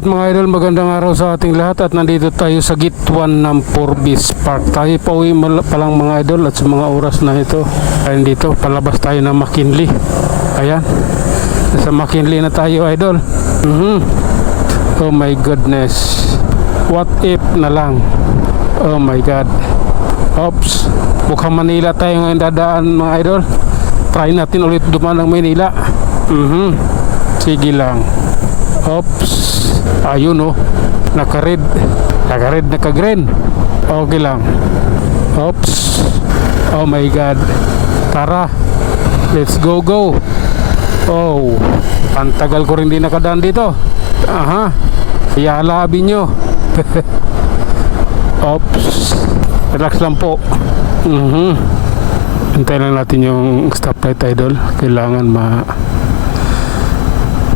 Alright mga idol, magandang araw sa ating lahat at nandito tayo sa Gitwan ng Forbis Park. Tayo pauwi pa lang mga idol at sa mga oras na ito ay dito, palabas tayo ng McKinley. Ayan, nasa McKinley na tayo idol. Oh my goodness, what if na lang. Oh my god. Oops, mukhang Manila tayo ngayon dadaan mga idol. Try natin ulit dumaan ng Manila. Sige lang. Oops, ayun oh, naka-red, naka-green. Okay lang. Oops, oh my god. Tara, let's go. Oh, antagal ko rin din nakadaan dito. Aha, ialabin nyo. Oops, relax lang po. Hintayin lang natin yung stoplight idol. Kailangan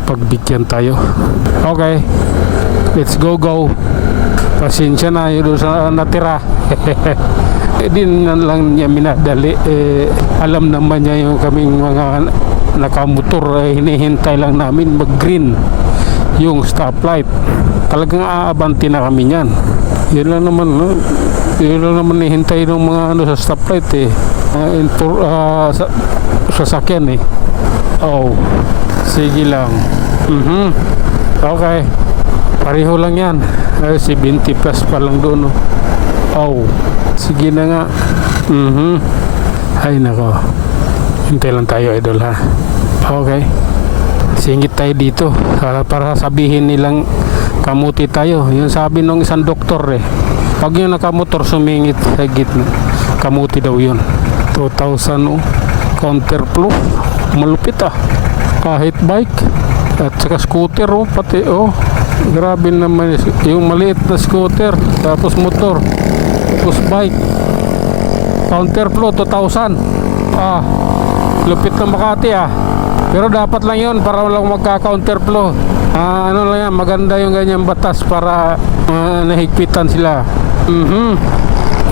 pagbigyan tayo. Okay, let's go. Pasensya na yun sa natira. Din lang niya minadali. Alam naman niya yung kaming mga nakamotor, hinihintay lang namin mag green yung stoplight. Talagang aabanti na kami niyan. Yun lang naman, no? Yun lang naman hihintay ng mga sa stoplight sasakyan Oh, sige lang. Okay, pareho lang yan. Si 20 plus pa lang doon. Oh, sige na nga. Ay nako, hintay lang tayo idol ha. Okay, singit tayo dito para sabihin nilang kamuti tayo. Yung sabi ng isang doktor pag yung nakamotor sumingit sa gitna, kamuti daw yun. 2,000 counterflow, malupit kahit bike at saka scooter pati grabe naman yung maliit na scooter, tapos motor, tapos bike, counterflow 2,000. Lupit ng Makati pero dapat lang yun para walang magka-counterflow. Ano lang yan, maganda yung ganyang batas para nahigpitan sila.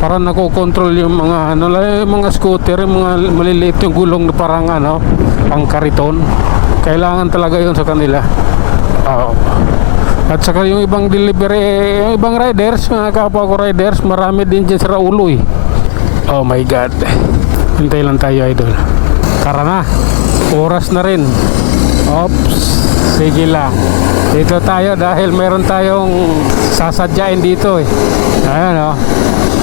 Para nakokontrol yung mga yung mga scooter, yung mga maliliit yung gulong na parang pang kariton. Kailangan talaga yun sa kanila. At saka yung ibang delivery, yung ibang riders, mga kapwa ko riders, marami din dyan sa ulo Oh my god, hintay lang tayo idol. Tara na, oras na rin. Oops, sige lang. Dito tayo dahil meron tayong sasadyain dito Ayan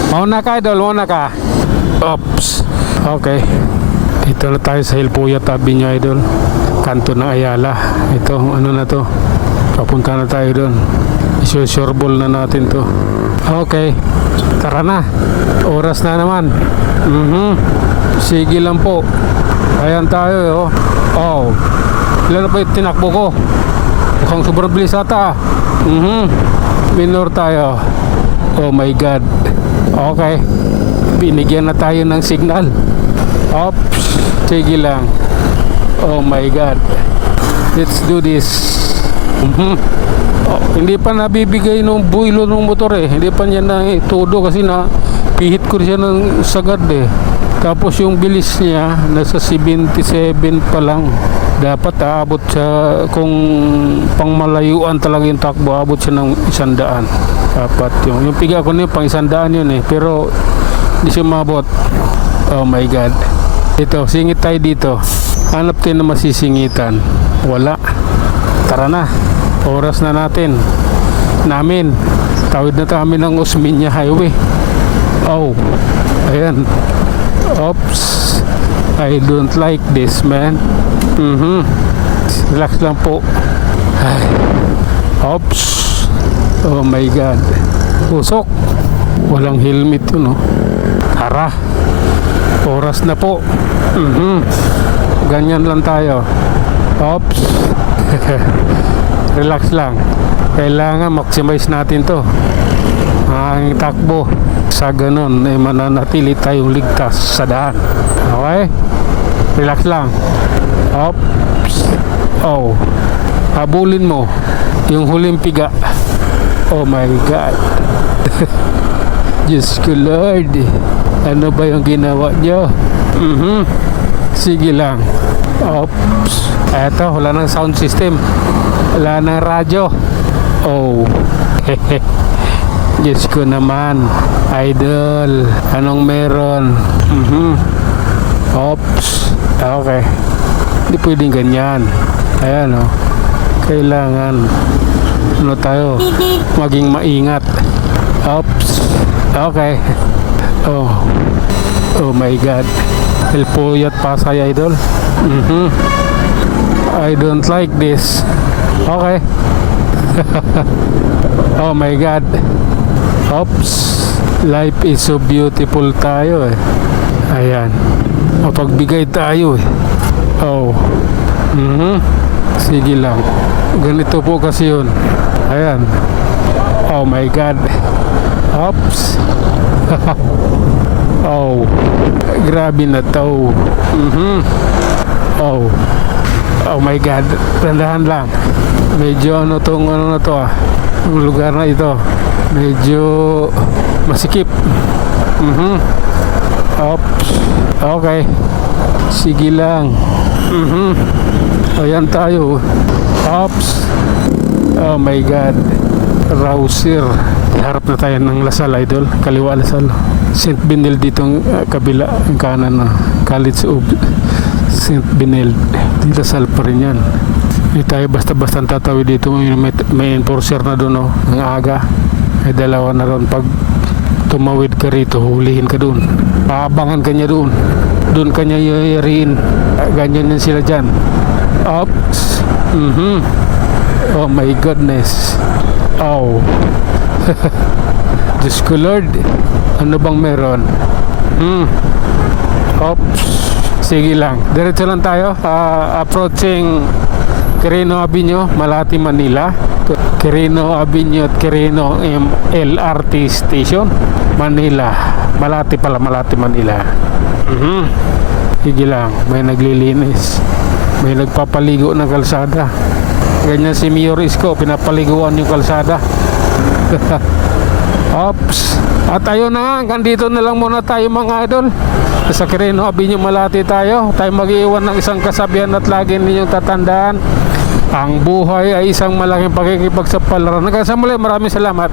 mauna ka idol, mauna ka. Oops, okay. Dito na tayo sa Hilpuya, tabi nyo idol, kanto ng Ayala. Ito, na to, papunta na tayo doon. Sure ball na natin to. Okay, tara na, oras na naman. Sige lang po. Ayan tayo ilan na pa yung tinakbo ko? Mukhang sobrang bilis ata minor tayo. Oh my god. Okay, binigyan na tayo ng signal. Oops, sige lang. Oh my god, let's do this. Hindi pa nabibigay ng builo ng motor hindi pa niya na todo kasi na pihit ko siya ng sagad Tapos yung bilis niya nasa 77 pa lang. Dapat aabot siya, kung pangmalayuan talaga yung takbo, aabot siya ng 100. Dapat yung piga ko pang 100 yun pero hindi siya mabot. Oh my god. Ito, singit tayo dito. Hanap tayo na masisingitan. Wala. Tara na, oras na natin. Tawid na kami ng Osmeña Highway. Ayan. Oops, I don't like this, man. Relax lang po. Oops, oh my god, usok. Walang helmet yun Tara, oras na po. Ganyan lang tayo. Oops. Relax lang. Kailangan maximize natin to ang takbo. Sa ganun mananatili tayong ligtas sa daan. Okay, relax lang. Oops. Habulin mo yung huling piga. Oh my god. Diyos ko Lord, ano ba yung ginawa nyo? Sige lang. Oops. Eto, wala nang sound system, wala nang radyo. Oh. Diyos ko naman. Idol. Anong meron? Oops. Okay. Hindi pwedeng ganyan. Ayan o. Kailangan ano tayo? Maging maingat. Oops. Okay. Oh. Oh my God. El Puyat Pasay, idol. I don't like this. Okay. Oh my God. Oops. Life is so beautiful tayo eh. Ayan. Mapagbigay tayo eh. Oh. Sige lang. Ganito po kasi yun. Ayan. Oh my God. Oops. Oh. Grabe na to. Oh. Oh my God. Tandahan lang. Medyo ano tong ano na to ah. Ang lugar na ito. Medyo masikip. Oops. Okay. Sige lang. Ayan tayo. Oops. Oh my God. Rouser. Harap na tayo ng Lasal, idol. Kaliwa Lasal. St. Benil dito ang kabila. Ang kanan na. College of St. Benil. Dito Lasal pa rin yan. Hindi tayo basta-basta tatawid dito. May enforcer na doon. Oh. Ang aga. May dalawa na ron. Pag tumawid ka rito, hulihin ka doon. Paabangan ka niya doon. Doon ka niya yayariin. Ganyan yan sila dyan. Oops. Oh my goodness. Oh. Diyos ko Lord. Ano bang meron? Oops. Sige lang. Diretso lang tayo. Approaching Quirino Avenue, Malati, Manila. Quirino Avenue at Quirino LRT Station, Manila. Malati pala, Malati, Manila. Sige lang. May naglilinis. May nagpapaligo ng kalsada. Ganyan si Mayor Isko, pinapaliguan yung kalsada. Oops. At ayun na nga, hanggang dito na lang muna tayo mga idol. Sa Quirino Avenue, Malati tayo. Tayo mag-iwan ng isang kasabihan at lagi ninyong tatandaan. Ang buhay ay isang malaking pakikipagsapalaran. Hanggang sa muli, maraming salamat.